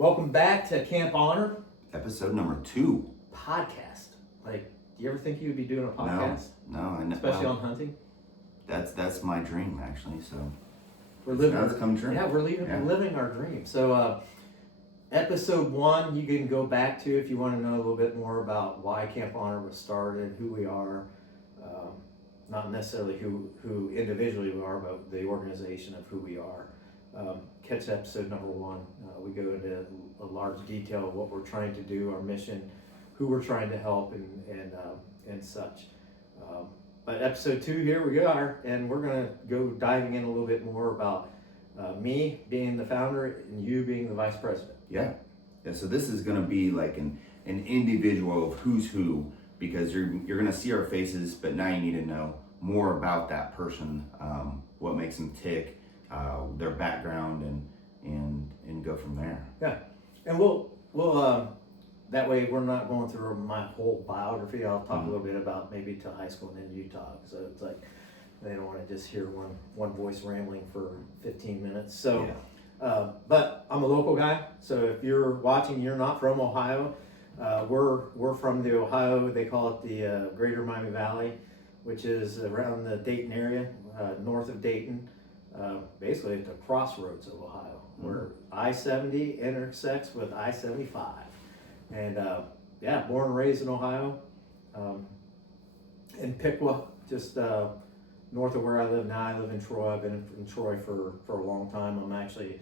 Welcome back to Camp Honor Episode number 2. podcast. Like, do you ever think you would be doing a podcast? No, I know. Especially on hunting? That's my dream, actually. So We're living. It's come true. Yeah, we're living our dream. So, episode 1, you can go back to if you want to know a little bit more about why Camp Honor was started, who we are, not necessarily who individually we are, but the organization of who we are. Catch episode number 1. We go into a large detail of what we're trying to do, our mission, who we're trying to help, and such. But episode 2, here we are, and we're gonna go diving in a little bit more about me being the founder and you being the vice president. Yeah. So this is gonna be like an individual of who's who, because you're gonna see our faces, but now you need to know more about that person, what makes them tick, their background, and go from there. Yeah, and we'll that way we're not going through my whole biography. I'll talk a little bit about maybe to high school and then Utah. So it's like they don't want to just hear one voice rambling for 15 minutes. So, Yeah. But I'm a local guy. So if you're watching, you're not from Ohio. We're from the Ohio. They call it the Greater Miami Valley, which is around the Dayton area, north of Dayton. Basically at the crossroads of Ohio, where I-70 intersects with I-75. And born and raised in Ohio, in Piqua, just north of where I live now. I live in Troy. I've been in Troy for a long time. I'm actually,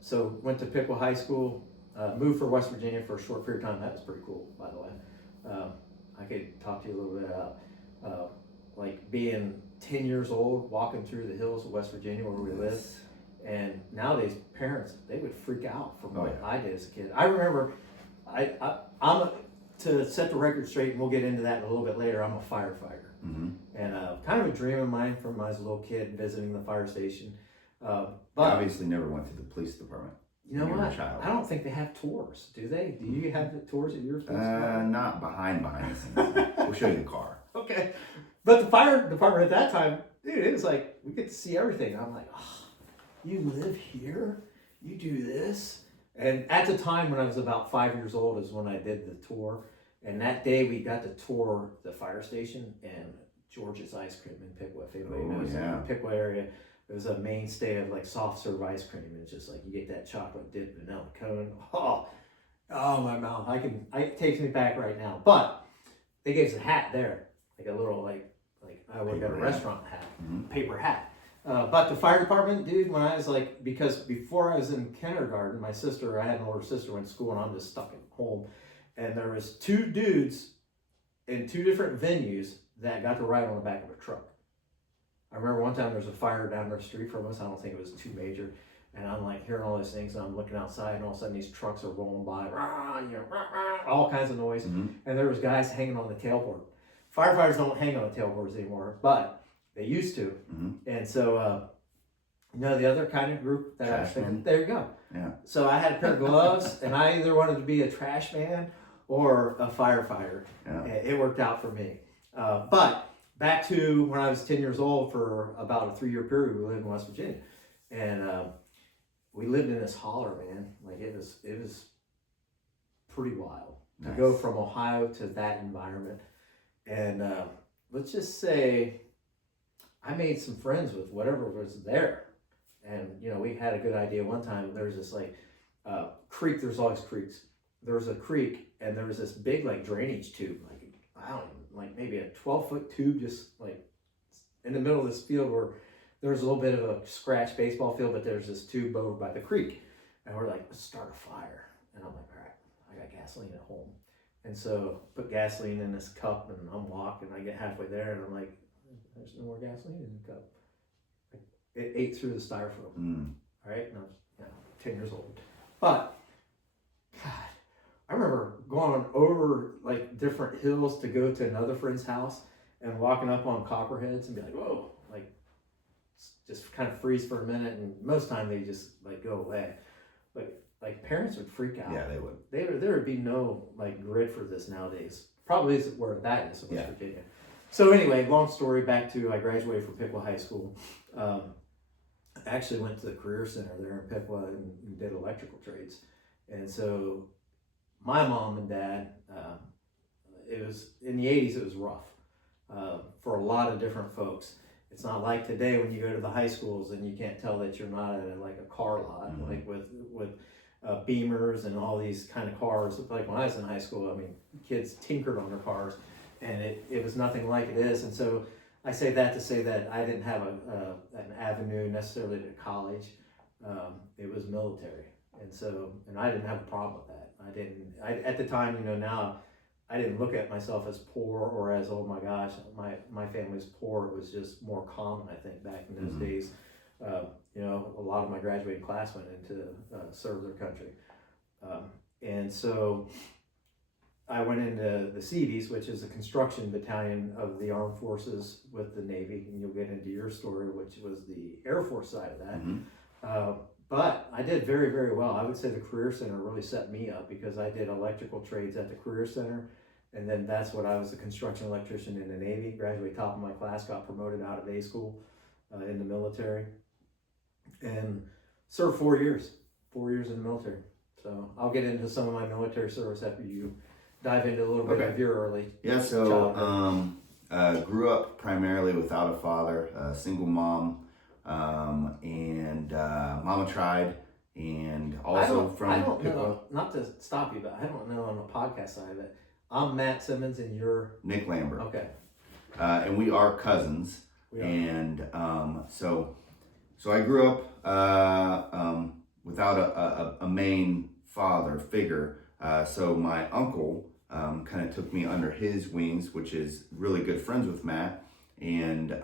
so went to Piqua High School, moved for West Virginia for a short period of time. That was pretty cool, by the way. I could talk to you a little bit about like being 10 years old, walking through the hills of West Virginia where we live. And nowadays, parents, they would freak out from what I did as a kid. I remember, I'm to set the record straight, and we'll get into that in a little bit later, I'm a firefighter. Mm-hmm. And kind of a dream of mine from when I was a little kid visiting the fire station. But obviously never went to the police department. You know what? Child. I don't think they have tours, do they? Do you have the tours at your place? Not behind the scenes. We'll show you the car. Okay. But the fire department at that time, dude, it was like, we get to see everything. I'm like, oh, you live here? You do this? And at the time when I was about 5 years old is when I did the tour. And that day we got to tour the fire station and George's Ice Cream in Piqua. If anybody knows the Piqua area, it was a mainstay of like soft serve ice cream. And it's just like, you get that chocolate dipped vanilla cone. Oh, my mouth. It takes me back right now. But they gave us a hat there. Like a little, like I work at a restaurant hat, paper hat. But the fire department, dude, when I was like, because before I was in kindergarten, I had an older sister, went to school, and I'm just stuck at home. And there was 2 dudes in 2 different venues that got to ride on the back of a truck. I remember one time there was a fire down the street from us. I don't think it was too major. And I'm like hearing all those things, and I'm looking outside, and all of a sudden these trucks are rolling by, all kinds of noise. Mm-hmm. And there was guys hanging on the tailboard. Firefighters don't hang on the tailboards anymore, but they used to. Mm-hmm. And so, the other kind of group that I was thinking, there you go. Yeah. So I had a pair of gloves, and I either wanted to be a trash man or a firefighter. Yeah. It worked out for me. But back to when I was 10 years old, for about a 3-year period, we lived in West Virginia. And we lived in this holler, man. Like it was pretty wild to go from Ohio to that environment. And let's just say I made some friends with whatever was there. And, we had a good idea one time. There was this like creek. There's always creeks. There was a creek, and there was this big like drainage tube, like, I don't know, like maybe a 12-foot tube, just like in the middle of this field where there's a little bit of a scratch baseball field, but there's this tube over by the creek. And we're like, let's start a fire. And I'm like, all right, I got gasoline at home. And so put gasoline in this cup, and I'm walking. I get halfway there, and I'm like, there's no more gasoline in the cup. It ate through the styrofoam. All right, and I was 10 years old. But God, I remember going over like different hills to go to another friend's house and walking up on copperheads and be like, whoa, like just kind of freeze for a minute, and most of the time they just like go away. But like parents would freak out. Yeah, they would. There would be no like grid for this nowadays. Probably isn't where that is in West Virginia. So anyway, long story, back to I graduated from Piqua High School. I actually went to the Career Center there in Piqua and did electrical trades. And so my mom and dad, it was in the 80s, it was rough for a lot of different folks. It's not like today when you go to the high schools and you can't tell that you're not at like a car lot, like with Beamers and all these kind of cars. Like when I was in high school, I mean, kids tinkered on their cars, and it was nothing like it is. And so I say that to say that I didn't have an avenue necessarily to college. It was military, and I didn't have a problem with that. At the time, now I didn't look at myself as poor or as, oh my gosh, my family's poor. It was just more common, I think, back in those days. A lot of my graduating class went in to serve their country. And so I went into the Seabees, which is a construction battalion of the Armed Forces with the Navy, and you'll get into your story, which was the Air Force side of that. But I did very, very well. I would say the Career Center really set me up because I did electrical trades at the Career Center, and then that's what I was a construction electrician in the Navy, graduated top of my class, got promoted out of A school in the military, and served 4 years in the military. So I'll get into some of my military service after you dive into a little bit of your early childhood. Grew up primarily without a father, a single mom, and Mama tried, and also I don't know, not to stop you, but I don't know on the podcast side of it. I'm Matt Simmons and you're Nick Lambert. Okay. And we are cousins. And so I grew up without a main father figure. So my uncle kind of took me under his wings, which is really good friends with Matt. And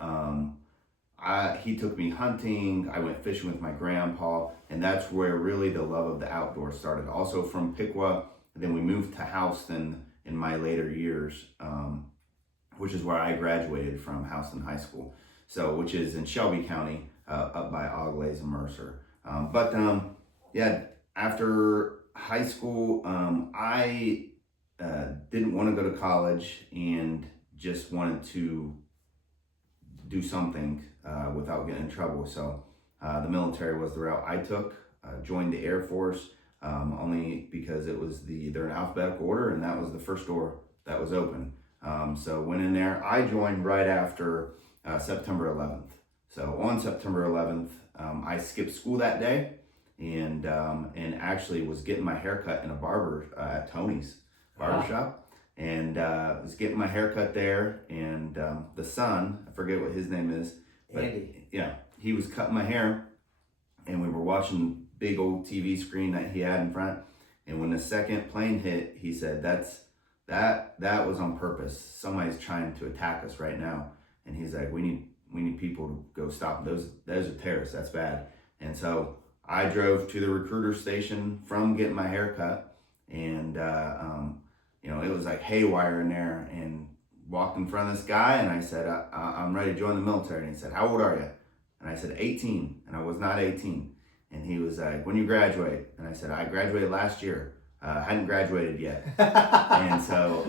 he took me hunting. I went fishing with my grandpa, and that's where really the love of the outdoors started. Also from Piqua, and then we moved to Houston in my later years, which is where I graduated from, Houston High School. So, which is in Shelby County, up by Auglaize and Mercer. After high school, I didn't want to go to college and just wanted to do something without getting in trouble. So the military was the route I took. Joined the Air Force only because it was they're in alphabetical order, and that was the first door that was open. So went in there. I joined right after September 11th. So on September 11th, I skipped school that day, and actually was getting my hair cut in a barber at Tony's barbershop. And was getting my hair cut there, and the son, I forget what his name is, but Andy. Yeah, he was cutting my hair, and we were watching big old TV screen that he had in front. And when the second plane hit, he said, that was on purpose. Somebody's trying to attack us right now. And he's like, we need people to go stop them. Those are terrorists. That's bad. And so I drove to the recruiter station from getting my hair cut, and it was like haywire in there, and walked in front of this guy, and I said, I'm ready to join the military. And he said, how old are you? And I said, 18. And I was not 18. And he was like, when you graduate? And I said, I graduated last year. I hadn't graduated yet. And so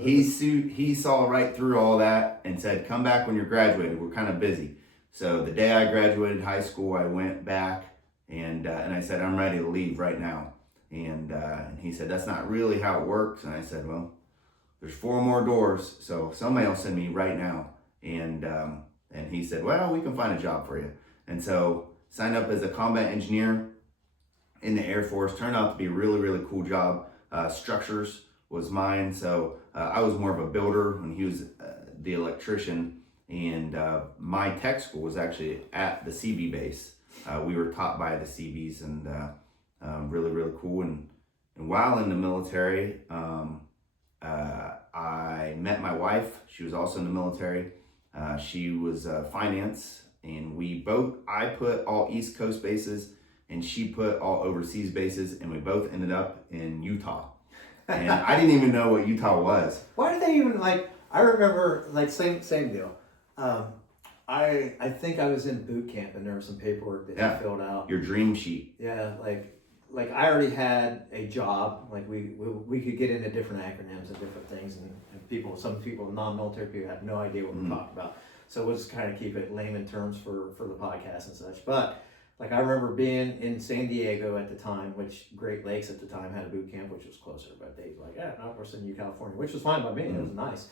he saw right through all that and said, come back when you're graduated. We're kind of busy. So the day I graduated high school, I went back and I said, I'm ready to leave right now. And he said, that's not really how it works. And I said, well, there's 4 more doors, so somebody will send me right now. And he said, well, we can find a job for you. And so signed up as a combat engineer in the Air Force. Turned out to be a really, really cool job. Structures was mine. So I was more of a builder when he was the electrician. And my tech school was actually at the CB base. We were taught by the CBs, and really, really cool. And while in the military, I met my wife. She was also in the military. She was finance, and I put all East Coast bases, and she put all overseas bases, and we both ended up in Utah. And I didn't even know what Utah was. Why did they even I remember same deal. I think I was in boot camp, and there was some paperwork that you filled out. Your dream sheet. Yeah, like I already had a job. Like we could get into different acronyms and different things, and some people, non-military people, had no idea what we're talking about. So we'll just kind of keep it layman terms for the podcast and such. But Like I remember being in San Diego at the time, which Great Lakes at the time had a boot camp, which was closer, but they were like, yeah, no, we're sending you to California, which was fine by me. It was nice.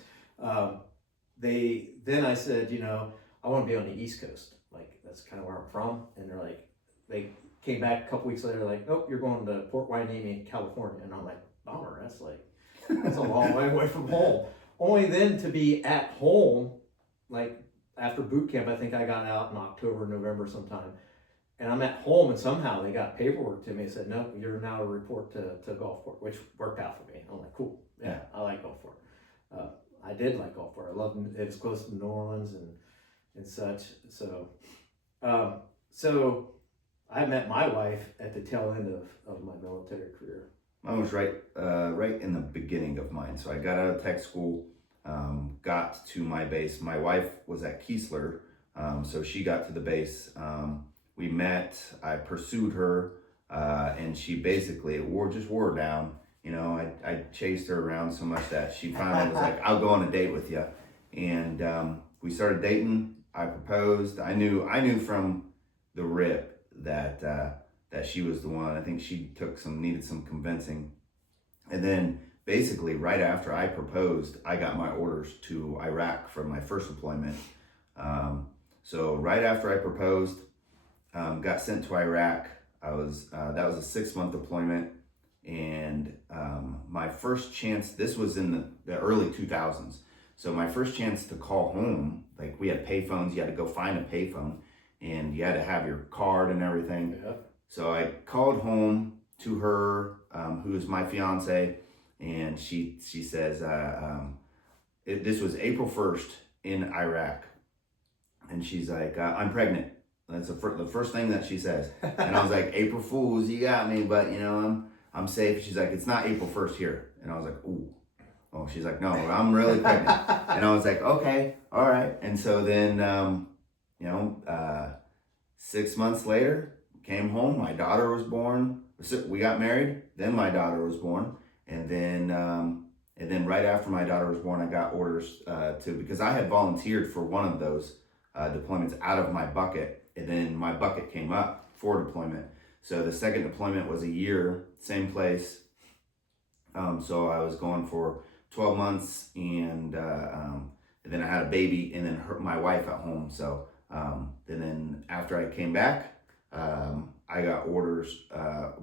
Then I said, you know, I want to be on the East Coast. Like that's kind of where I'm from. And they're like, they came back a couple weeks later, like, nope, you're going to Port Hueneme, California. And I'm like, bummer, that's a long way away from home. Only then to be at home, like after boot camp, I think I got out in October, November sometime. And I'm at home and somehow they got paperwork to me and said, no, you're now to report to Gulfport, which worked out for me. I'm like, cool. Yeah, I like Gulfport. I did like Gulfport. I loved it. It was close to New Orleans and such. So, so I met my wife at the tail end of my military career. Mine was right in the beginning of mine. So I got out of tech school, got to my base. My wife was at Keesler, so she got to the base. We met, I pursued her, and she basically wore her down. You know, I chased her around so much that she finally was like, I'll go on a date with you. And we started dating. I proposed. I knew from the rip that she was the one. I think she needed some convincing. And then basically right after I proposed, I got my orders to Iraq for my first deployment. So right after I proposed, got sent to Iraq. That was a 6-month deployment, and my first chance. This was in the early 2000s. So my first chance to call home, like we had payphones. You had to go find a payphone, and you had to have your card and everything. Yeah. So I called home to her, who is my fiance, and she says, this was April 1st in Iraq, and she's like, I'm pregnant. That's the first thing that she says. And I was like, April Fools, you got me, but you know, I'm safe. She's like, it's not April 1st here. And I was like, ooh. Oh, she's like, no, I'm really pregnant. And I was like, okay, all right. And so then, 6 months later, came home. My daughter was born. We got married. Then my daughter was born. And then right after my daughter was born, I got orders because I had volunteered for one of those deployments out of my bucket. And then my bucket came up for deployment. So the second deployment was a year, same place. So I was going for 12 months, and then I had a baby, and then my wife at home. So and then after I came back, I got orders,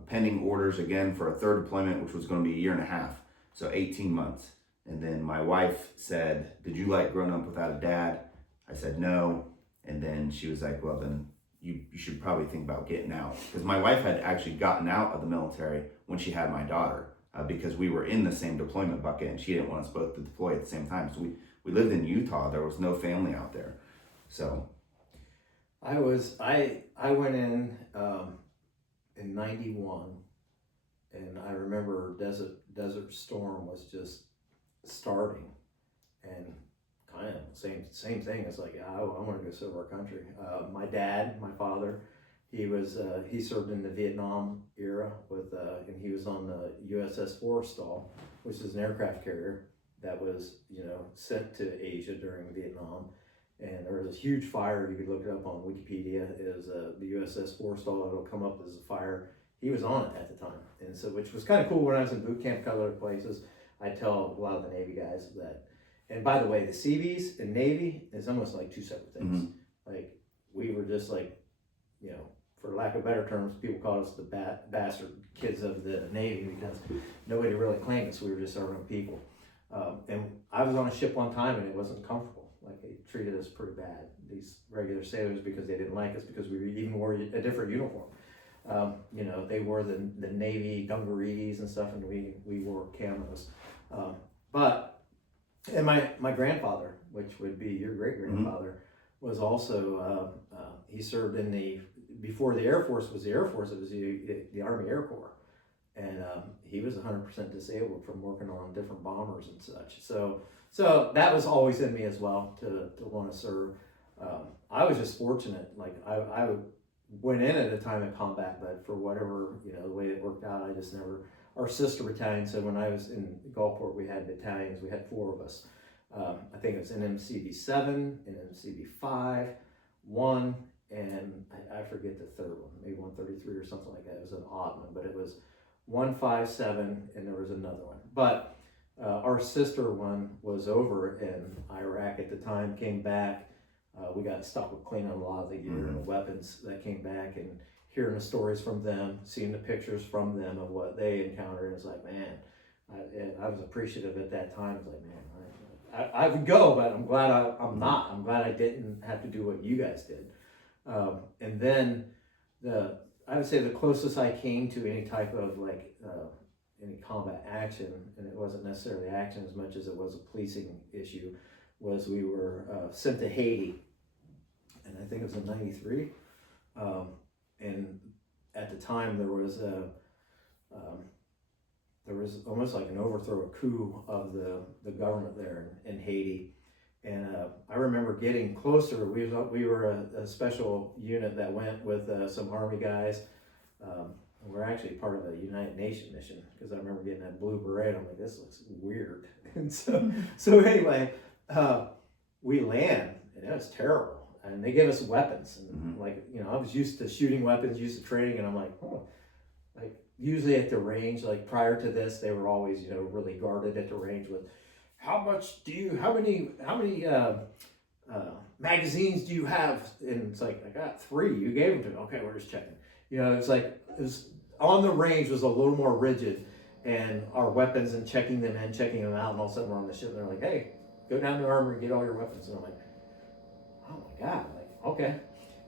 pending orders again for a third deployment, which was going to be a year and a half, so 18 months. And then my wife said, "Did you like growing up without a dad?" I said no. And then she was like, well, then you should probably think about getting out. Because my wife had actually gotten out of the military when she had my daughter, because we were in the same deployment bucket, and she didn't want us both to deploy at the same time. So we lived in Utah. There was no family out there. So I went in 91, and I remember Desert Storm was just starting, and kind of same thing. It's like, yeah, I want to go serve our country. My dad, my father, he served in the Vietnam era and he was on the USS Forrestal, which is an aircraft carrier that was, sent to Asia during Vietnam. And there was a huge fire. You could look it up on Wikipedia. It was the USS Forrestal. It'll come up as a fire. He was on it at the time, and so which was kind of cool. When I was in boot camp, other places, I tell a lot of the Navy guys that. And by the way, the Seabees and Navy is almost like two separate things. Mm-hmm. Like we were just like, for lack of better terms, people called us the bastard kids of the Navy because nobody really claimed us. We were just our own people. And I was on a ship one time and it wasn't comfortable. Like they treated us pretty bad. These regular sailors, because they didn't like us because we even wore a different uniform. They wore the Navy dungarees and stuff, and we wore camos. And my grandfather, which would be your great grandfather, was also he served in before the Air Force was the Air Force, it was the Army Air Corps, and he was 100% disabled from working on different bombers and such. So that was always in me as well to want to serve. I was just fortunate. Like I went in at a time of combat, but for whatever the way it worked out, I just never. Our sister battalion. So when I was in Gulfport, we had battalions. We had 4 of us. I think it was NMCB 7, NMCB 5, 1, and I forget the third one, maybe 133 or something like that. It was an odd one, but it was 157, and there was another one. But our sister one was over in Iraq at the time, came back. We got stuck with cleaning a lot of the gear and the weapons that came back, and hearing the stories from them, seeing the pictures from them of what they encountered. And it's like, man, I was appreciative at that time. It's like, man, I would go, but I'm glad I'm not. I'm glad I didn't have to do what you guys did. And then I would say the closest I came to any type of like any combat action, and it wasn't necessarily action as much as it was a policing issue, was we were sent to Haiti, and I think it was in '93. And at the time there was almost like an overthrow, a coup of the government there in Haiti. And I remember getting closer. We were a special unit that went with some Army guys. We're actually part of a United Nations mission, because I remember getting that blue beret. I'm like, this looks weird. And so anyway, we land, and it was terrible. And they gave us weapons, and like, you know, I was used to shooting weapons, used to training, and I'm like, oh, like usually at the range, like prior to this, they were always, you know, really guarded at the range with, how many magazines do you have? And it's like, I got 3. You gave them to me. Okay, we're just checking. You know, it's like, it was on the range was a little more rigid, and our weapons and checking them in, checking them out, and all of a sudden we're on the ship, and they're like, hey, go down to the armory and get all your weapons. And I'm like, oh my God, like, okay.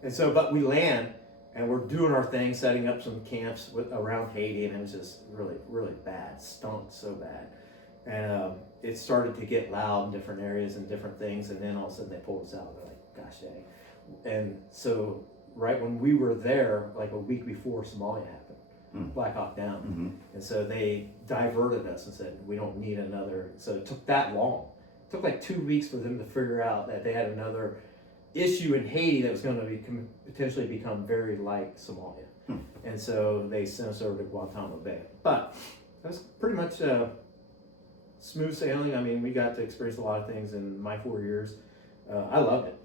And so, but we land, and we're doing our thing, setting up some camps around Haiti, and it was just really, really bad, stunk so bad. And it started to get loud in different areas and different things, and then all of a sudden they pulled us out. They're like, gosh dang. And so right when we were there, like a week before Somalia happened, Black Hawk Down. And so they diverted us and said, we don't need another. So it took that long. It took like 2 weeks for them to figure out that they had another issue in Haiti that was going to potentially become very like Somalia. And so they sent us over to Guantanamo Bay. But that was pretty much smooth sailing. I mean, we got to experience a lot of things in my 4 years. I loved it.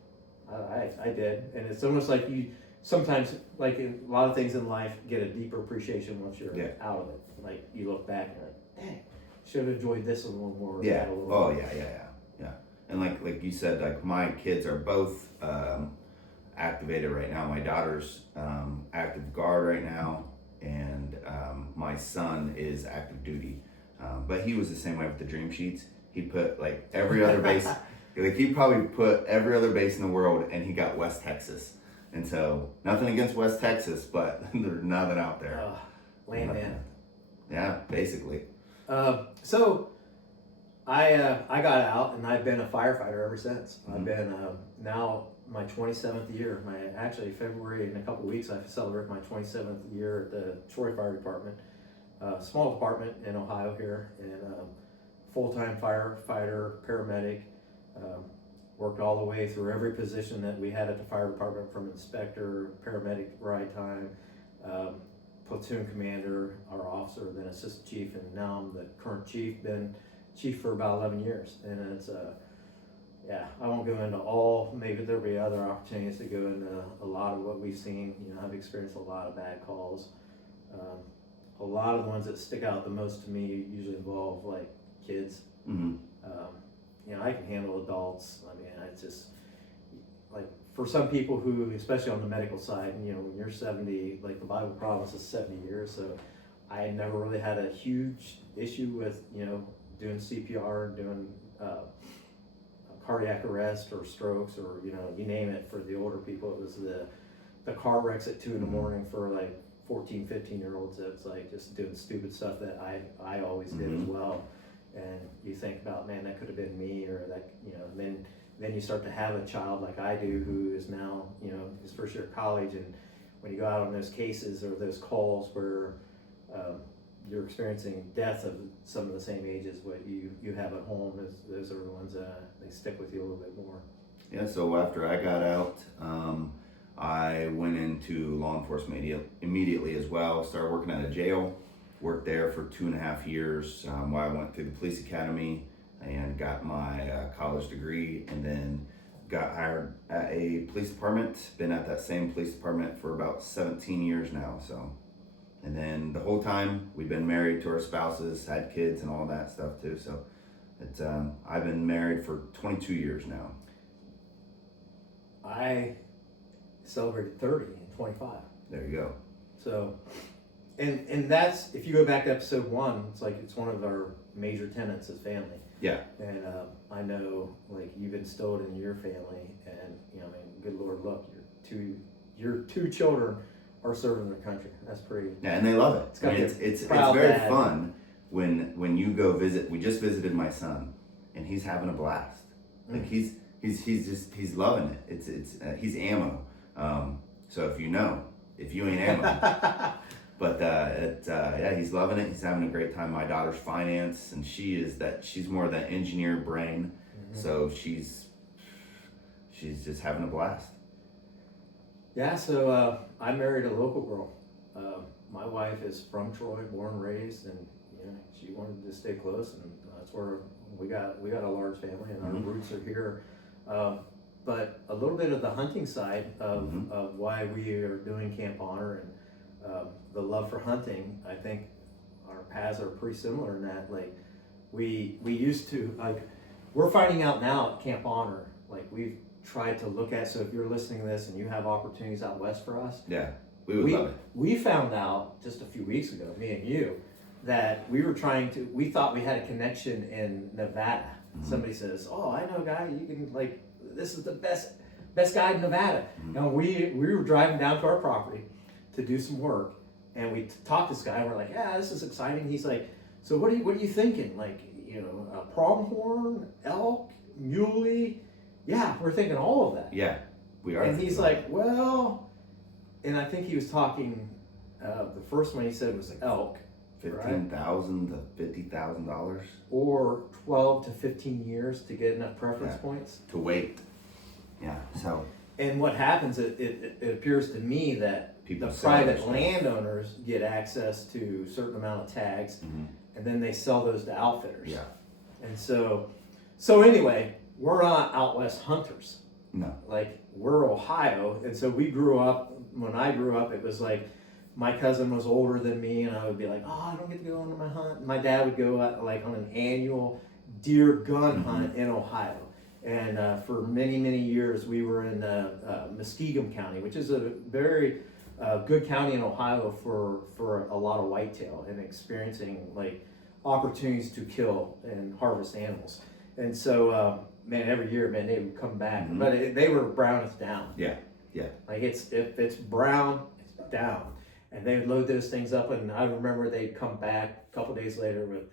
I did. And it's almost like you sometimes, like in a lot of things in life, get a deeper appreciation once you're out of it. Like you look back and you're like, dang, should have enjoyed this a little more. Yeah. A little more. Yeah. And like you said, like my kids are both activated right now. My daughter's active guard right now, and my son is active duty. But he was the same way with the Dream Sheets. He put like every other base, like he probably put every other base in the world, and he got West Texas. And so nothing against West Texas, but there's nothing out there. Land in. Yeah, basically. So I got out, and I've been a firefighter ever since. I've been now my 27th year. Actually February, in a couple of weeks, I celebrate my 27th year at the Troy Fire Department. Small department in Ohio here, and full-time firefighter, paramedic. Worked all the way through every position that we had at the fire department, from inspector, paramedic, ride time, platoon commander, our officer, then assistant chief, and now I'm the current chief. Been chief for about 11 years, and it's I won't go into all. Maybe there'll be other opportunities to go into a lot of what we've seen. You know, I've experienced a lot of bad calls. A lot of the ones that stick out the most to me usually involve like kids. You know, I can handle adults. I mean, it's just like for some people who, especially on the medical side, you know, when you're 70, like the Bible promises 70 years. So I never really had a huge issue with, you know, doing CPR, doing cardiac arrest or strokes, or, you know, you name it. For the older people, it was the car wrecks at 2 a.m. for like 14, 15-year-olds. It's like just doing stupid stuff that I always did as well. And you think about, man, that could have been me, or that, you know, then you start to have a child like I do, who is now, you know, his first year of college. And when you go out on those cases or those calls where you're experiencing death of some of the same ages what you have at home, those are the ones they stick with you a little bit more. Yeah, so after I got out, I went into law enforcement immediately as well. Started working at a jail. Worked there for 2.5 years while I went through the police academy and got my college degree. And then got hired at a police department. Been at that same police department for about 17 years now. So, and then the whole time we've been married to our spouses, had kids, and all that stuff too. So, it's I've been married for 22 years now. I celebrated 30 in 25. There you go. So, and that's, if you go back to episode 1, it's like it's one of our major tenets as family. Yeah. And I know, like, you've instilled in your family, and you know, I mean, good Lord, look, your two children are serving their country. That's pretty. Yeah, and they love it. It's got it's proud very dad. fun when you go visit. We just visited my son, and he's having a blast. Like he's loving it. It's he's ammo. So if you ain't ammo. But yeah, he's loving it. He's having a great time. My daughter's finance, and she's more of that engineer brain. So she's just having a blast. Yeah, so I married a local girl. My wife is from Troy, born and raised, and you know, she wanted to stay close, and that's where we got a large family, and our roots are here. But a little bit of the hunting side of why we are doing Camp Honor and the love for hunting, I think our paths are pretty similar in that, like, we used to, like, we're finding out now at Camp Honor, like, we've tried to look at, so if you're listening to this and you have opportunities out west for us, Yeah, we would love it. we found out just a few weeks ago, me and you, that we thought we had a connection in Nevada. Somebody says, oh, I know a guy, you can, like, this is the best guy in Nevada. And we were driving down to our property to do some work, and we talked to this guy, and we're like, yeah, this is exciting. He's like, so what are you thinking? Like, you know, a pronghorn, elk, muley? Yeah, we're thinking all of that. Yeah, we are. And he's like, well, and I think he was talking, the first one he said was elk. $15,000 to $50,000 Or 12 to 15 years to get enough preference points. to wait. Yeah, so. And what happens, it appears to me that People the sell private their stuff. landowners get access to a certain amount of tags, and then they sell those to outfitters. Yeah. And so anyway, we're not out west hunters. No. Like, we're Ohio, and so we grew up, when I grew up, it was like, my cousin was older than me, and I would be like, oh, I don't get to go on my hunt. My dad would go like on an annual deer gun hunt in Ohio. And for many, many years, we were in Muskingum County, which is a very good county in Ohio for a lot of whitetail and experiencing like opportunities to kill and harvest animals. And so, man, every year, man, they would come back, but they were brown as down. Yeah, yeah. Like if it's brown, it's down. And they would load those things up, and I remember they'd come back a couple days later with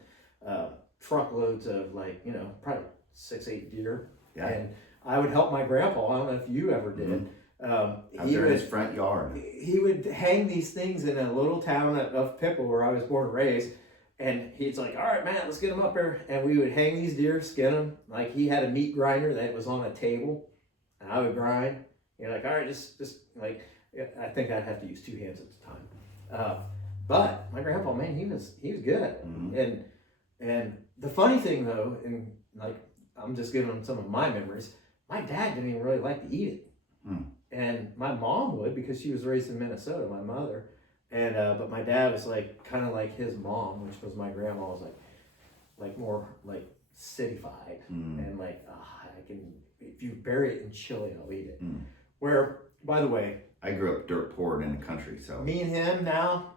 truckloads of, like, you know, probably 6-8 deer. Yeah. And I would help my grandpa. I don't know if you ever did. Out there in his front yard. He would hang these things in a little town of Pickle, where I was born and raised. And he's like, all right, man, let's get them up there. And we would hang these deer, skin them. Like, he had a meat grinder that was on a table, and I would grind. You're like, all right, just like, I think I'd have to use 2 hands at the time. But my grandpa, man, he was good at it. And the funny thing, though, and like, I'm just giving him some of my memories, my dad didn't even really like to eat it. And my mom would, because she was raised in Minnesota, my mother. And but my dad was like kind of like his mom, which was my grandma, was like more like cityfied, and like I can, if you bury it in chili, I'll eat it. Where, by the way, I grew up dirt poor in the country, so me and him now,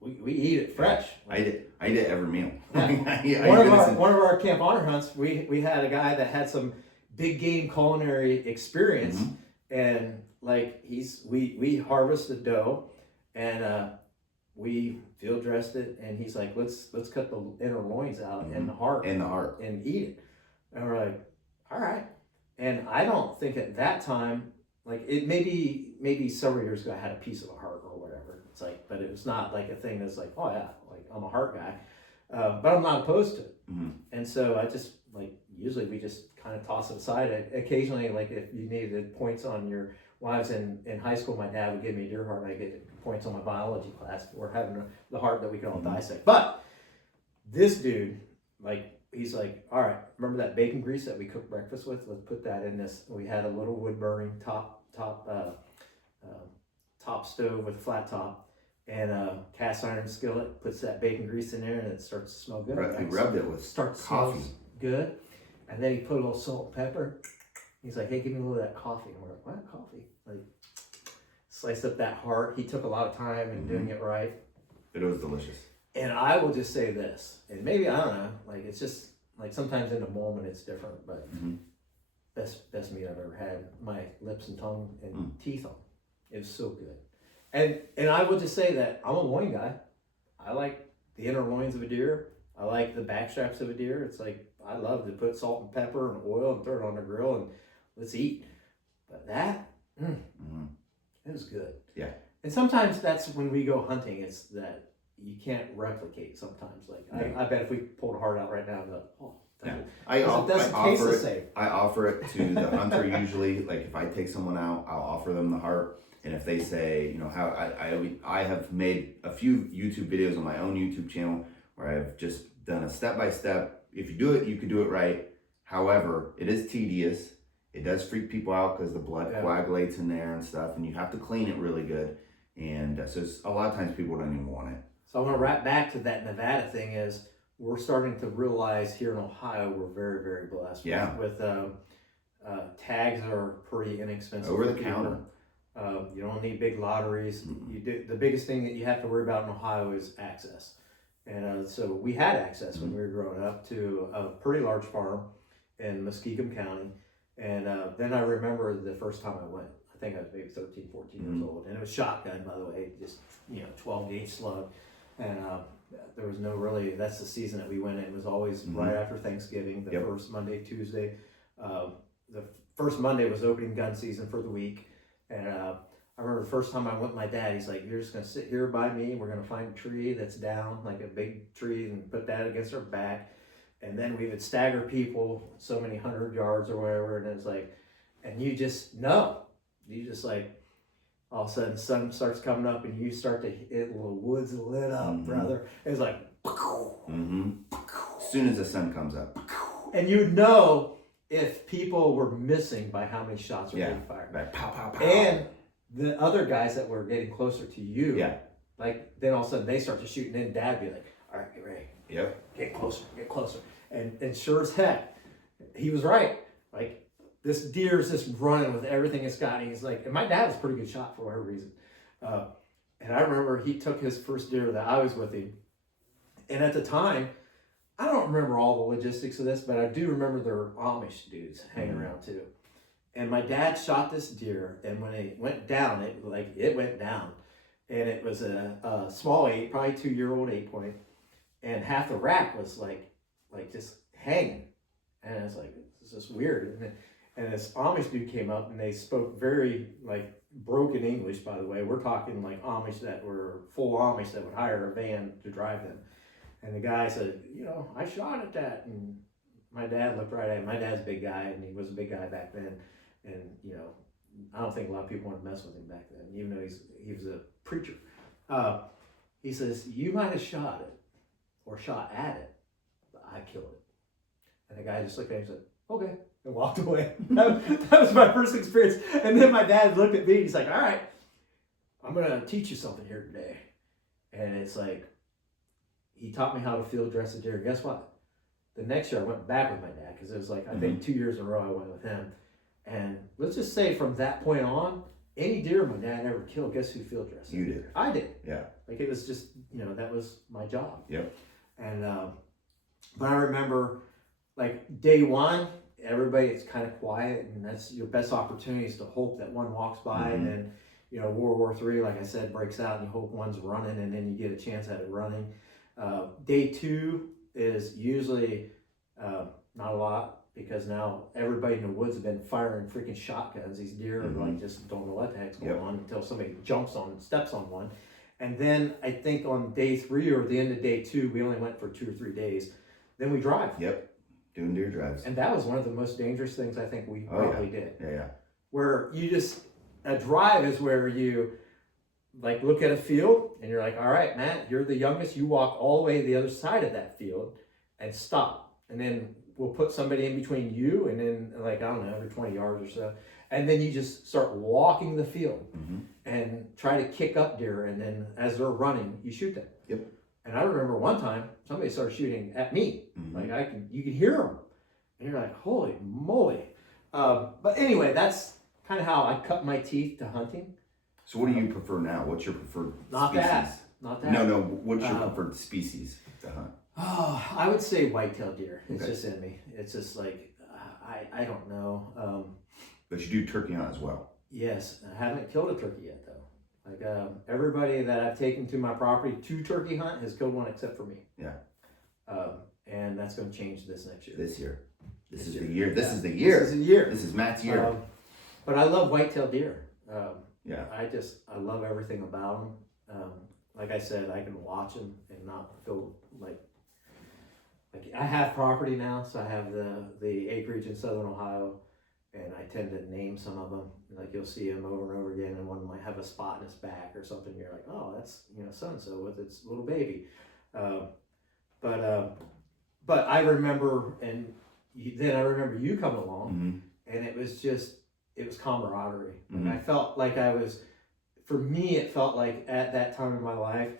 we eat it fresh. I eat it every meal. Yeah. One of our Camp Honor hunts, we had a guy that had some big game culinary experience, and like we harvested doe, and we field dressed it, and he's like, let's cut the inner loins out and the heart and eat it. And we're like, all right. And I don't think at that time, like, it maybe several years ago I had a piece of a heart or whatever. It's like, but it was not like a thing that's like, oh yeah, like I'm a heart guy, but I'm not opposed to it. And so I just, like, usually we just kind of toss it aside. Occasionally, like, if you needed points on your, when I was in high school, my dad would give me a deer heart, and I get points on my biology class for having the heart that we could all dissect. But this dude, like, he's like, all right, remember that bacon grease that we cooked breakfast with? Let's put that in this. We had a little wood burning top stove with a flat top and a cast iron skillet. Puts that bacon grease in there and it starts to smell good. He rubbed it with starts coffee. Smells good, and then he put a little salt and pepper. He's like, hey, give me a little of that coffee. And we're like, what coffee? Like, sliced up that heart. He took a lot of time in doing it right. But it was delicious. And I will just say this, and maybe, I don't know, like, it's just, like, sometimes in the moment it's different, but best meat I've ever had. My lips and tongue and teeth on. It was so good. And I will just say that I'm a loin guy. I like the inner loins of a deer. I like the back straps of a deer. It's like, I love to put salt and pepper and oil and throw it on the grill and let's eat. But that, it was good. Yeah. And sometimes that's when we go hunting, it's that you can't replicate sometimes. Like, I bet if we pulled a heart out right now, it doesn't taste the same. I offer it to the hunter usually. Like if I take someone out, I'll offer them the heart. And if they say, you know, how I have made a few YouTube videos on my own YouTube channel where I've just done a step-by-step. If you do it, you can do it right. However, it is tedious. It does freak people out because the blood coagulates in there and stuff, and you have to clean it really good. And so a lot of times people don't even want it. So I want to wrap back to that Nevada thing is we're starting to realize here in Ohio we're very, very blessed with tags that are pretty inexpensive. Over the counter. You don't need big lotteries. You do. The biggest thing that you have to worry about in Ohio is access. And so we had access when we were growing up to a pretty large farm in Muskingum County. And then I remember the first time I went. I think I was maybe 13, 14 years old. And it was shotgun, by the way, just, 12 gauge slug. And there was no really, that's the season that we went in. It was always right after Thanksgiving, the first Monday, Tuesday. The first Monday was opening gun season for the week. And I remember the first time I went with my dad, he's like, you're just going to sit here by me. We're going to find a tree that's down, like a big tree, and put that against our back. And then we would stagger people so many 100 yards or whatever. And it's like, and you just know. You just like, all of a sudden, sun starts coming up and you start to hit the woods lit up, brother. It's like, as soon as the sun comes up. And you know if people were missing by how many shots were being fired. Like pow, pow, pow. And the other guys that were getting closer to you, like then all of a sudden they start to shoot, and then Dad be like, all right, get ready. Yep. Get closer. And sure as heck, he was right. Like, this deer is just running with everything it's got. And he's like, and my dad was a pretty good shot for whatever reason. And I remember he took his first deer that I was with him. And at the time, I don't remember all the logistics of this, but I do remember there were Amish dudes hanging around too. And my dad shot this deer, and when it went down, it went down. And it was a small 8, probably 2-year-old 8-point. And half the rack was like just hanging. And I was like, this is weird. And this Amish dude came up, and they spoke very broken English, by the way. We're talking like Amish that were full Amish that would hire a van to drive them. And the guy said, I shot at that. And my dad looked right at him. My dad's a big guy, and he was a big guy back then. And, I don't think a lot of people wanted to mess with him back then, even though he was a preacher. He says, you might have shot it or shot at it, but I killed it. And the guy just looked at him and said, okay, and walked away. That was my first experience. And then my dad looked at me, and he's like, all right, I'm going to teach you something here today. And it's like, he taught me how to field dress a deer. Guess what? The next year I went back with my dad, because it was like, I think 2 years in a row I went with him. And let's just say from that point on, any deer my dad ever killed, guess who field dressed? You did. I did. Yeah. Like, it was just, that was my job. Yep. And, but I remember, day one, it's kind of quiet, and that's your best opportunity is to hope that one walks by, and then, World War III, like I said, breaks out, and you hope one's running, and then you get a chance at it running. Day 2 is usually not a lot, because now everybody in the woods have been firing freaking shotguns. These deer just don't know what the heck's going on until somebody steps on one. And then I think on day 3 or the end of day 2, we only went for 2 or 3 days. Then we drive. Yep. Doing deer drives. And that was one of the most dangerous things I think we probably did. Yeah. Where a drive is where you look at a field and you're like, all right, Matt, you're the youngest. You walk all the way to the other side of that field and stop. and then we'll put somebody in between you and then, like, I don't know, every 20 yards or so. And then you just start walking the field and try to kick up deer. And then as they're running, you shoot them. Yep. And I remember one time somebody started shooting at me. Like you could hear them. And you're like, holy moly. But anyway, that's kind of how I cut my teeth to hunting. So what do you prefer now? What's your preferred Not species? Not that. No. What's your preferred species to hunt? Oh, I would say white-tailed deer. It's Okay. just in me. It's just like, I don't know. But you do turkey hunt as well. Yes, I haven't killed a turkey yet though. Like everybody that I've taken to my property to turkey hunt has killed one except for me. Yeah. And that's going to change this next year. This year. This is year. the year. This Yeah. is the year. This is the year. This is Matt's year. But I love white-tailed deer. Yeah. I love everything about them. Like I said, I can watch them and not feel like I have property now, so I have the acreage in southern Ohio, and I tend to name some of them. Like you'll see them over and over again, and one might have a spot in its back or something. You're like, oh, that's so and so with its little baby. But I remember, and then I remember you coming along, and it was camaraderie. And I felt like for me, it felt like at that time in my life,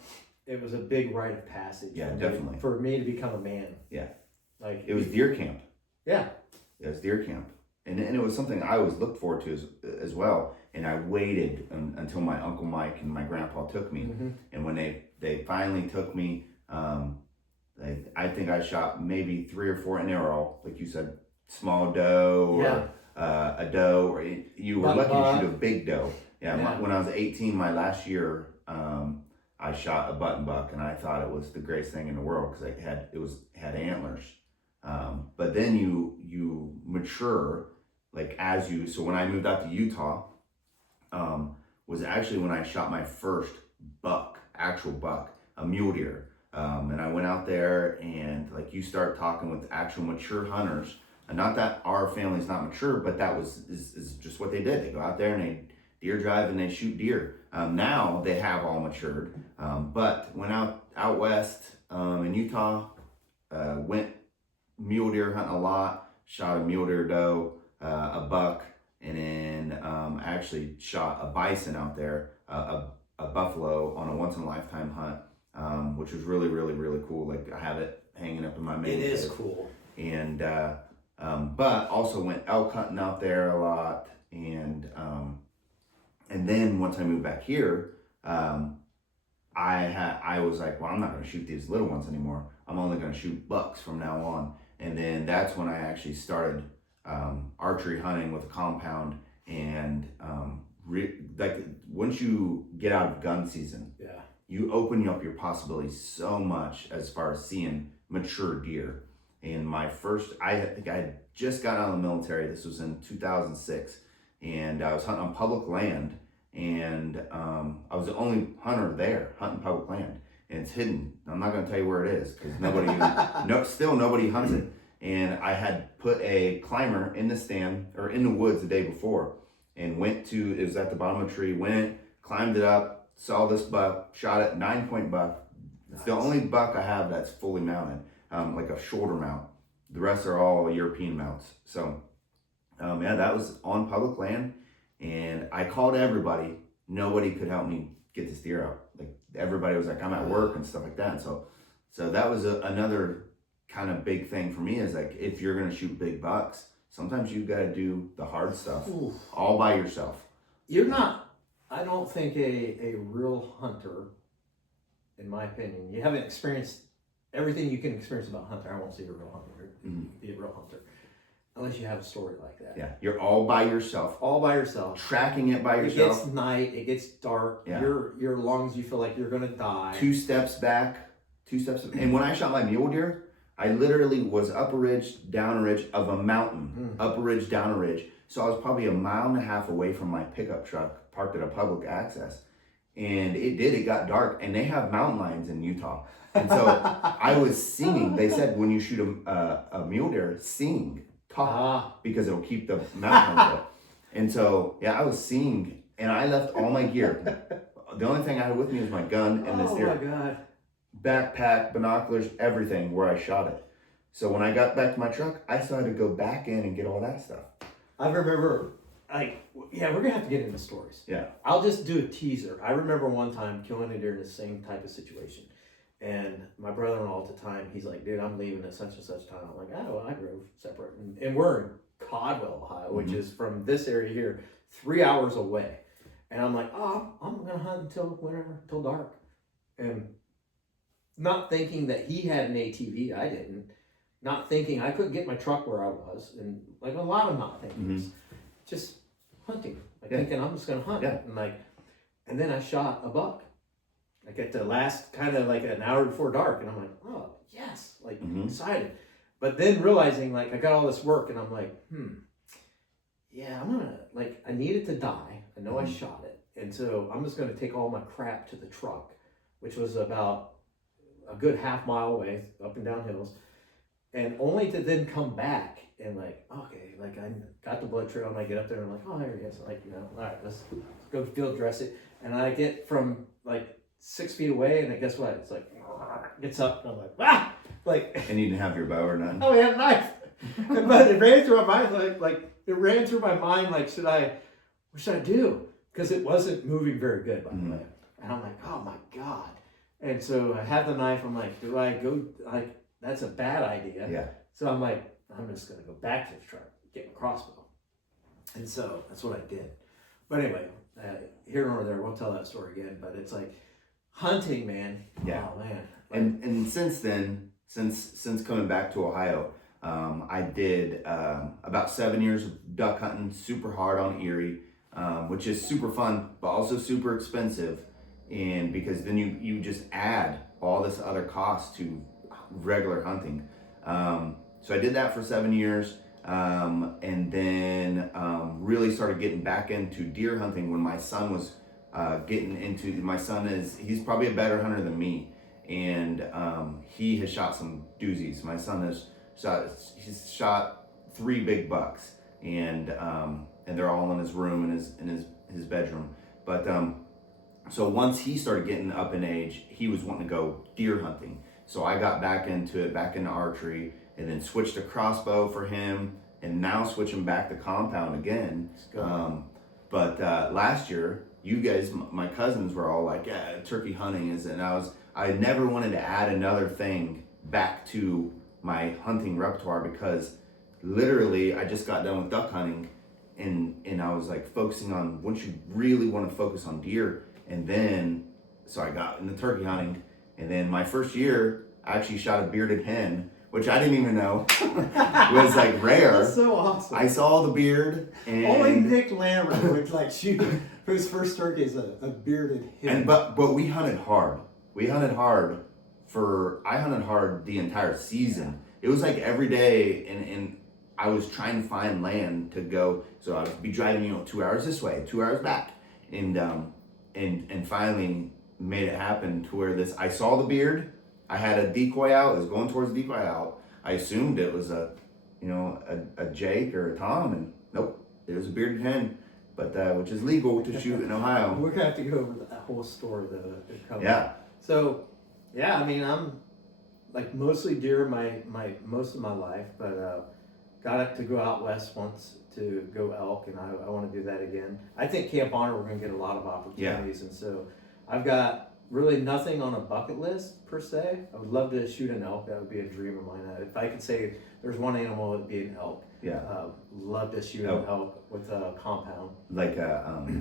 it was a big rite of passage. Yeah, for me, definitely. for me to become a man. Yeah. Like It was deer camp. Yeah. It was deer camp. And it was something I always looked forward to as well. And I waited until my Uncle Mike and my grandpa took me. And when they finally took me, I think I shot maybe 3 or 4, and they were all, like you said, small doe or a doe, or you were lucky to shoot a big doe. When I was 18, my last year, I shot a button buck, and I thought it was the greatest thing in the world because it had antlers. But then you mature, like so when I moved out to Utah, was actually when I shot my first actual buck, a mule deer. And I went out there, and like you start talking with actual mature hunters, and not that our family's not mature, but that is just what they did. They go out there and they deer drive and they shoot deer. Now they have all matured, but went out west in Utah, went mule deer hunting a lot, shot a mule deer doe, a buck, and then actually shot a bison out there, a buffalo on a once in a lifetime hunt, which was really, really, really cool. Like I have it hanging up in my main It is cave. cool. And but also went elk hunting out there a lot, and then once I moved back here, I was like, well, I'm not going to shoot these little ones anymore. I'm only going to shoot bucks from now on. And then that's when I actually started archery hunting with a compound. And like once you get out of gun season, you open up your possibilities so much as far as seeing mature deer. And I think I had just got out of the military. This was in 2006, and I was hunting on public land, and I was the only hunter there hunting public land, and it's hidden. I'm not going to tell you where it is because nobody hunts it. And I had put a climber in the stand or in the woods the day before, and it was at the bottom of a tree. Climbed it up, saw this buck, shot it, 9-point buck. It's the only buck I have that's fully mounted. Like a shoulder mount. The rest are all European mounts. So, that was on public land, and I called everybody. Nobody could help me get this deer out. Like everybody was like, I'm at work and stuff like that. And so that was another kind of big thing for me is like, if you're gonna shoot big bucks, sometimes you gotta do the hard stuff all by yourself. You're not, I don't think a real hunter, in my opinion. You haven't experienced everything you can experience about hunter. I won't say you're a real hunter. Be a real hunter. Unless you have a story like that. Yeah, you're all by yourself. All by yourself. Tracking it by yourself. It gets night, it gets dark. Yeah. Your lungs, you feel like you're gonna die. 2 steps back. And when I shot my mule deer, I literally was up a ridge, down a ridge of a mountain. Up a ridge, down a ridge. So I was probably 1.5 miles away from my pickup truck parked at a public access. And it got dark, and they have mountain lions in Utah. And so I was singing. They said when you shoot a mule deer, sing, talk, because it'll keep the mountain up. And so, I was singing, and I left all my gear. The only thing I had with me was my gun and this deer. Oh my God. Backpack, binoculars, everything where I shot it. So when I got back to my truck, I still had to go back in and get all that stuff. I remember, like, yeah, we're gonna have to get into stories. Yeah. I'll just do a teaser. I remember one time killing a deer in the same type of situation. And my brother-in-law at the time, he's like, dude, I'm leaving at such and such time. I'm like, oh, well, I drove separate. And we're in Codwell, Ohio, which is from this area here, 3 hours away. And I'm like, oh, I'm going to hunt until whenever, till dark. And not thinking that he had an ATV, I didn't. Not thinking I couldn't get my truck where I was. And like a lot of not thinking, just hunting. Like thinking I'm just going to hunt. Yeah. And then I shot a buck. Like at the last kind of like an hour before dark, and I'm like, oh yes, like excited. But then realizing like I got all this work, and I'm like, yeah, I'm gonna like I needed to die. I know I shot it, and so I'm just gonna take all my crap to the truck, which was about a good half mile away, up and down hills, and only to then come back and like, okay, like I got the blood trail, and I get up there, and I'm like, oh, there he is. Like, you know, all right, let's go field dress it, and I get from like 6 feet away, and then guess what? It's like gets up, and I'm like, ah, like. And you didn't have your bow or nothing. Oh, we had a knife, but it ran through my mind like it ran through my mind like, what should I do? Because it wasn't moving very good, by the way. And I'm like, oh my god. And so I have the knife. I'm like, do I go? Like, that's a bad idea. Yeah. So I'm like, I'm just gonna go back to the truck, get my crossbow. And so that's what I did. But anyway, here nor there, we'll tell that story again. But it's like hunting, man. Yeah. Oh man. Like, And since then, since coming back to Ohio, I did about 7 years of duck hunting, super hard on Erie, which is super fun, but also super expensive. And because then you just add all this other cost to regular hunting. So I did that for 7 years, and then really started getting back into deer hunting when my son was getting into. He's probably a better hunter than me, and he has shot some doozies. My son he's shot 3 big bucks, and they're all in his room in his bedroom. But so once he started getting up in age, he was wanting to go deer hunting. So I got back into archery, and then switched to crossbow for him, and now switching back to compound again. But last year, you guys, my cousins were all like, yeah, turkey hunting is, and I never wanted to add another thing back to my hunting repertoire, because literally I just got done with duck hunting, and I was like focusing on, once you really want to focus on deer, and then, so I got into turkey hunting, and then my first year, I actually shot a bearded hen, which I didn't even know was like rare. That's so awesome. I saw the beard, and only Nick Lambert would like shoot for his first turkey is a bearded hen. but we hunted hard. I hunted hard the entire season. It was like every day, and I was trying to find land to go. So I would be driving, 2 hours this way, 2 hours back, and finally made it happen to where I saw the beard. I had a decoy out. I was going towards the decoy out. I assumed it was a Jake or a Tom, and nope, it was a bearded hen, but which is legal to shoot in Ohio. We're gonna have to go over that whole story though. Yeah. So, yeah, I mean, I'm like mostly deer most of my life, but got to go out west once to go elk, and I want to do that again. I think Camp Honor we're gonna get a lot of opportunities, and so I've got really nothing on a bucket list per se. I would love to shoot an elk. That would be a dream of mine. If I could say there's one animal, it would be an elk. Yeah. Love to shoot an elk with a compound. Like a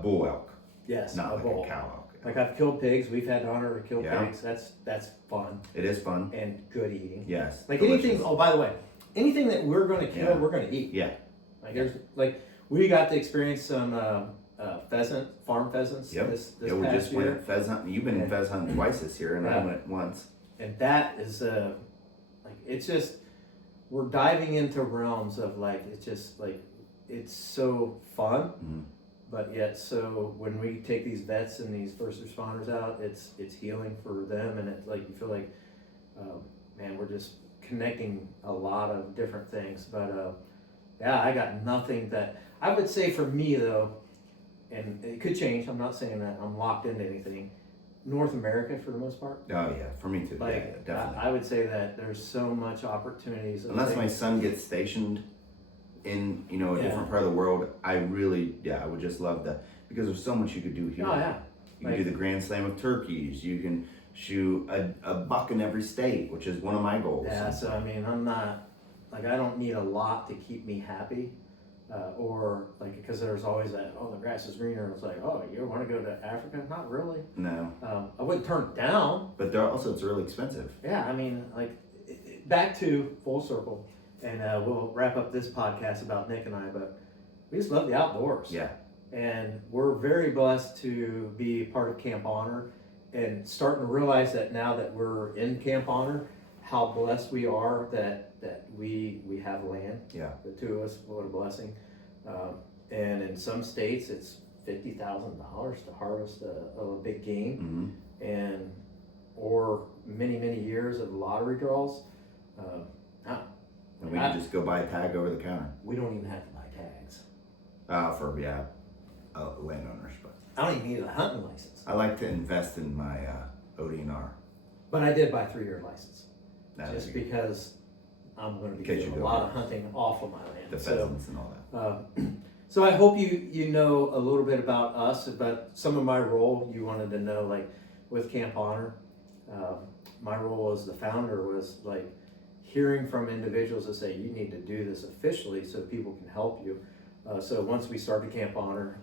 bull elk. Yes, Not a like bull. a cow elk. Like I've killed pigs. We've had the honor to kill Yeah. pigs. That's fun It is fun. and good eating. Yes. Like delicious. anything. Oh, by the way, anything that we're going to kill, Yeah. we're going to eat. Yeah. Like there's like we got to experience some farm pheasants. Yep. This Yeah, we past just year. went pheasant hunting. You've been in pheasant hunting twice this year, and I Yeah. went once. And that is like it's just we're diving into realms of like it's just like it's so fun, but yet so when we take these vets and these first responders out, it's healing for them, and it's like you feel like man, we're just connecting a lot of different things. But yeah, I got nothing that I would say for me though, and it could change. I'm not saying that I'm locked into anything. North America for the most part. Oh yeah, for me too. Like, yeah, definitely. I would say that there's so much opportunities. Unless my son gets stationed in, you know, a different part of the world, I really, I would just love that, because there's so much you could do here. Oh yeah. You can do the Grand Slam of turkeys. You can shoot a buck in every state, which is one of my goals. Yeah, so I mean, I'm not, like, I don't need a lot to keep me happy. Or like, because there's always that, oh, the grass is greener. It's like, oh, you want to go to Africa? Not really. No. I wouldn't turn it down. But they're also, it's really expensive. Yeah, I mean, like, back to full circle, and we'll wrap up this podcast about Nick and I, but we just love the outdoors. Yeah. And we're very blessed to be part of Camp Honor, and starting to realize that now that we're in Camp Honor, how blessed we are that we have land. Yeah. The two of us, what a blessing. And in some states, it's $50,000 to harvest a big game, Mm-hmm. and or many years of lottery draws. And we can just go buy a tag over the counter. We don't even have to buy tags. For landowners, but I don't even need a hunting license. I like to invest in my ODNR. But I did buy a 3-year license, Now just you- because I'm going to be Because doing you a go lot of hunting off of my land. the So, pheasants and all that. so I hope you know a little bit about us, about some of my role. You wanted to know, like, with Camp Honor, my role as the founder was like hearing from individuals that say you need to do this officially so people can help you. So once we started Camp Honor,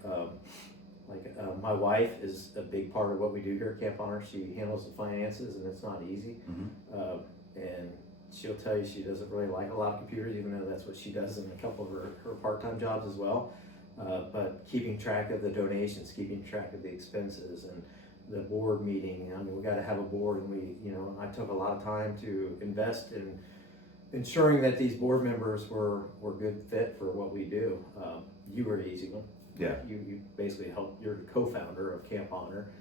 my wife is a big part of what we do here at Camp Honor. She handles the finances, and it's not easy. Mm-hmm. And she'll tell you she doesn't really like a lot of computers, even though that's what she does in a couple of her part-time jobs as well. But keeping track of the donations, keeping track of the expenses, and the board meeting. I mean, we got to have a board, and I took a lot of time to invest in ensuring that these board members were good fit for what we do. You were an easy one. Yeah. You basically helped. You're the co-founder of Camp Honor,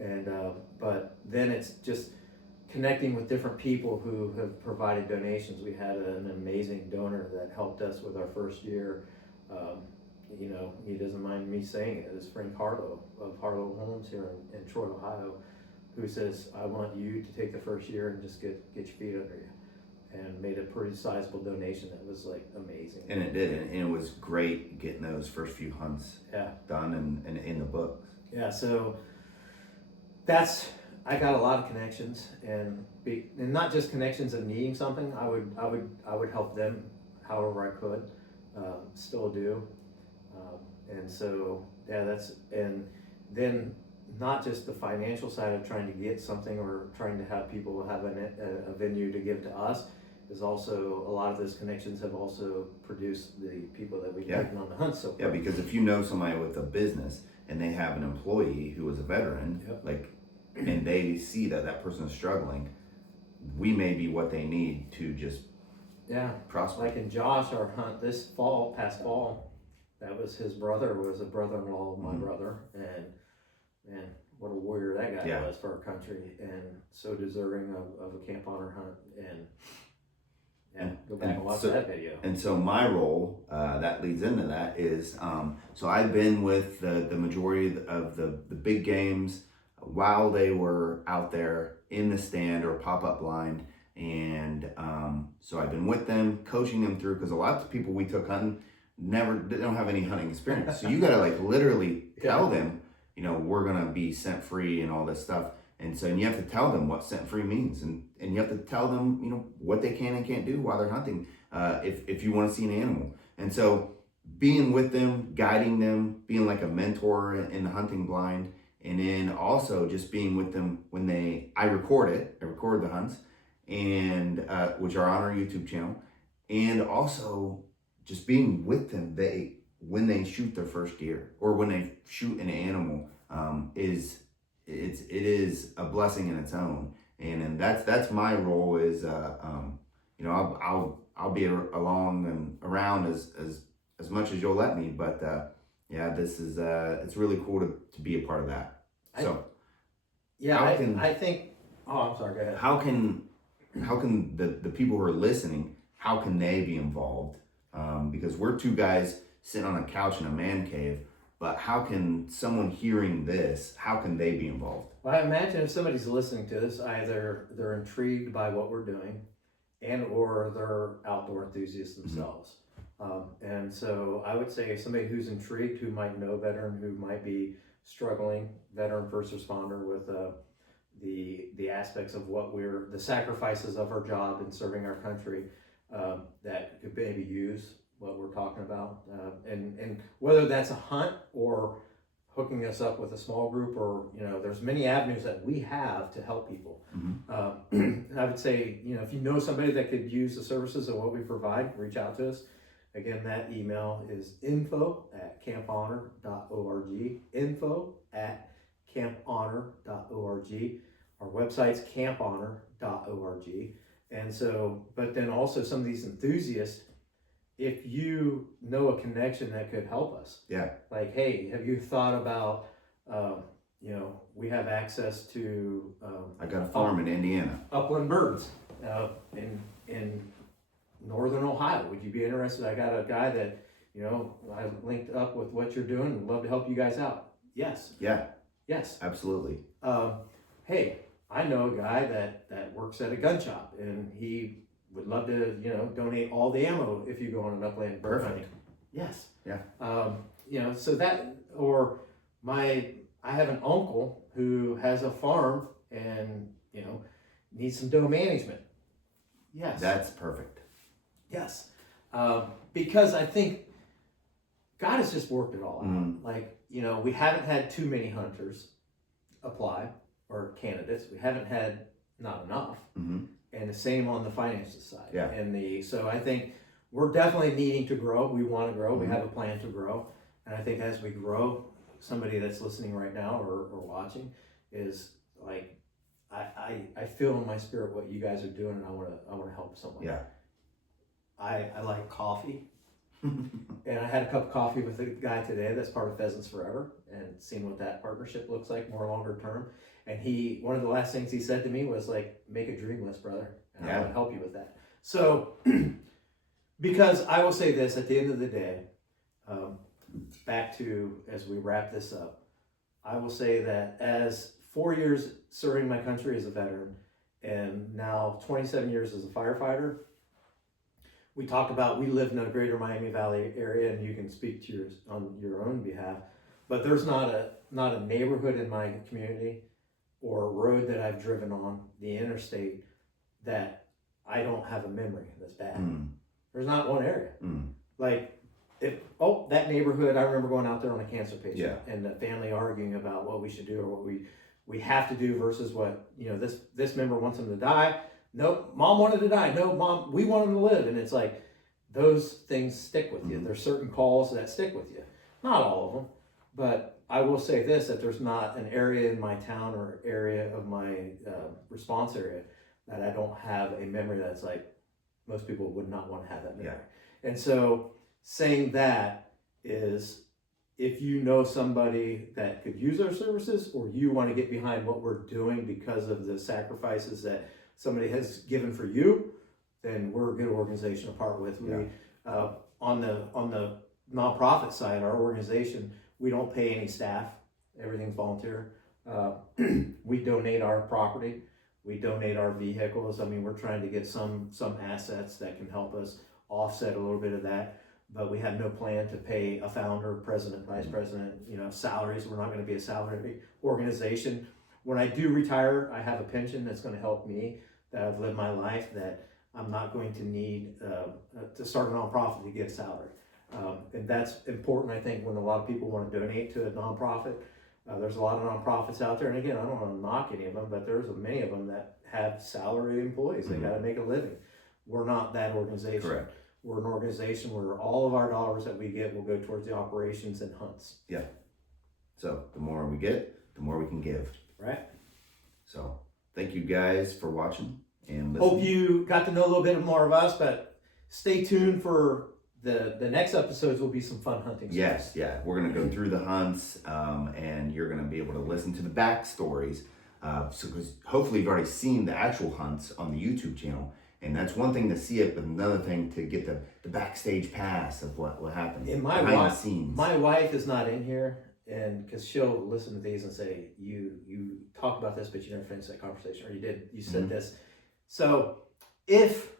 and but then it's just connecting with different people who have provided donations. We had an amazing donor that helped us with our first year. He doesn't mind me saying it. It's Frank Harlow of Harlow Homes here in Troy, Ohio, who says, I want you to take the first year and just get your feet under you. And made a pretty sizable donation that was like amazing. And it did, and it was great getting those first few hunts done and in the books. Yeah, so I got a lot of connections, and not just connections of needing something. I would help them however I could, still do, and so and then not just the financial side of trying to get something or trying to have people have a venue to give to us. Is also a lot of those connections have also produced the people that we've taken on the hunt so far. Yeah, because if you know somebody with a business and they have an employee who is a veteran, and they see that person is struggling, we may be what they need to just prosper. Like in Josh, our hunt this past fall, that was his brother, was a brother-in-law of my brother, and man, what a warrior that guy was for our country, and so deserving of a Camp Honor hunt, and go back and watch that video. And so my role that leads into that is, so I've been with the majority of the big games while they were out there in the stand or pop-up blind. And so I've been with them, coaching them through, because a lot of people we took hunting they don't have any hunting experience. So you got to like literally tell them, we're going to be scent free and all this stuff. And so you have to tell them what scent free means, and you have to tell them, what they can and can't do while they're hunting, if you want to see an animal. And so being with them, guiding them, being like a mentor in the hunting blind, and then also just being with them when I record the hunts, and which are on our YouTube channel, and also just being with them when they shoot their first deer or when they shoot an animal it is a blessing in its own, and that's my role is I'll be along and around as much as you'll let me, but this is it's really cool to be a part of that. So I think I'm sorry, go ahead. How can the people who are listening, how can they be involved? Because we're two guys sitting on a couch in a man cave, but how can someone hearing this, how can they be involved? Well, I imagine if somebody's listening to this, either they're intrigued by what we're doing and or they're outdoor enthusiasts themselves. And so I would say somebody who's intrigued, who might know veteran, who might be struggling, veteran first responder with the aspects of the sacrifices of our job in serving our country, that could maybe use what we're talking about. And whether that's a hunt or hooking us up with a small group, or, there's many avenues that we have to help people. And I would say, if you know somebody that could use the services of what we provide, reach out to us. Again, that email is info@camphonor.org, info@camphonor.org. Our website's camphonor.org. And so, but then also some of these enthusiasts, if you know a connection that could help us. Yeah. Like, hey, have you thought about, we have access to... I got a farm in Indiana. Upland Birds in Northern Ohio. Would you be interested? I got a guy that, I linked up with what you're doing. Would love to help you guys out. Yes. Yeah. Yes. Absolutely. Hey, I know a guy that works at a gun shop, and he would love to, donate all the ammo if you go on an upland bird hunting. Yes. Yeah. So that, or I have an uncle who has a farm and, needs some doe management. Yes. That's perfect. Yes. Because I think God has just worked it all out. Like, we haven't had too many hunters apply, or candidates. We haven't had not enough. And the same on the finances side. Yeah. So I think we're definitely needing to grow. We want to grow. We have a plan to grow. And I think as we grow, somebody that's listening right now or watching is like, I feel in my spirit what you guys are doing, and I want to help someone. Yeah. I like coffee. And I had a cup of coffee with a guy today that's part of Pheasants Forever, and seeing what that partnership looks like more longer term. And one of the last things he said to me was like, make a dream list, brother. And I want to help you with that. So, because I will say this at the end of the day, back to, as we wrap this up, I will say that as 4 years serving my country as a veteran, and now 27 years as a firefighter, we talked about, we live in the greater Miami Valley area, and you can speak to on your own behalf, but there's not a neighborhood in my community or a road that I've driven on the interstate that I don't have a memory that's bad. There's not one area. Like, that neighborhood, I remember going out there on a cancer patient and the family arguing about what we should do or what we have to do versus what, this member wants him to die. Nope, mom wanted to die. No, mom, we want him to live. And it's like, those things stick with you. There's certain calls that stick with you. Not all of them, but I will say this, that there's not an area in my town or area of my response area that I don't have a memory that's like, most people would not want to have that memory. Yeah. And so saying that is, if you know somebody that could use our services, or you want to get behind what we're doing because of the sacrifices that somebody has given for you, then we're a good organization to part with. We, on the nonprofit side, our organization, we don't pay any staff. Everything's volunteer. We donate our property. We donate our vehicles. I mean, we're trying to get some assets that can help us offset a little bit of that. But we have no plan to pay a founder, president, vice president, salaries. We're not going to be a salary organization. When I do retire, I have a pension that's going to help me, that I've lived my life, that I'm not going to need to start a nonprofit to get a salary. And that's important, I think, when a lot of people want to donate to a nonprofit. There's a lot of nonprofits out there, and again, I don't want to knock any of them, but there's many of them that have salary employees. They got to make a living. We're not that organization. Correct. We're an organization where all of our dollars that we get will go towards the operations and hunts. Yeah. So the more we get, the more we can give. Right. So thank you guys for watching and listening. Hope you got to know a little bit more of us, but stay tuned for the next episodes. Will be some fun hunting stuff. Yes, yeah. We're going to go through the hunts, and you're going to be able to listen to the backstories. So 'cause hopefully you've already seen the actual hunts on the YouTube channel, And that's one thing to see it, but another thing to get the backstage pass of what happened And behind the scenes. my wife is not in here, and because she'll listen to these and say, you talked about this, but you never finished that conversation, or you said this. So if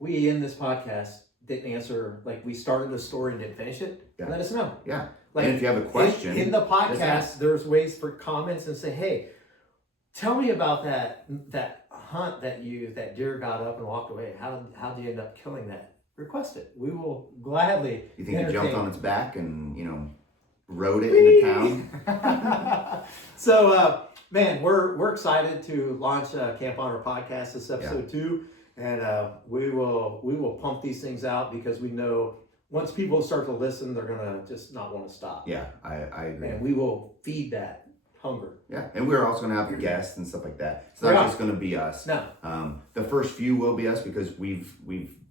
we in this podcast didn't answer, like we started a story and didn't finish it, let us know. Yeah. Like, and if you have a question in the just podcast, ask. there's ways for comments and say, hey, tell me about that hunt that deer got up and walked away. How did you end up killing that? Request it. We will gladly. You think it jumped on its back and rode it Whee! into town? So man, we're excited to launch Camp Honor podcast. This is episode 2, and we will pump these things out because we know once people start to listen, they're gonna just not want to stop. Yeah, I agree. And we will feed that hunger. Yeah, and we're also gonna have guests and stuff like that. It's not just gonna be us. No. The first few will be us because we've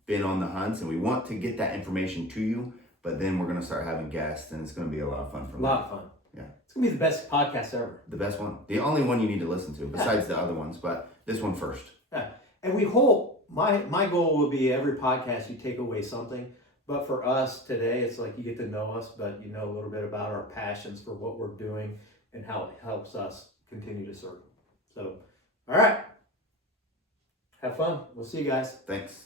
been on the hunts and we want to get that information to you. But then we're gonna start having guests, and it's gonna be a lot of fun for A lot of fun. Yeah, it's gonna be the best podcast ever. The best one, the only one you need to listen to besides the other ones, but this one first. Yeah, and we hope my goal will be every podcast you take away something. But for us today, it's like you get to know us, but you know a little bit about our passions for what we're doing and how it helps us continue to serve. So, all right. Have fun. We'll see you guys. Thanks.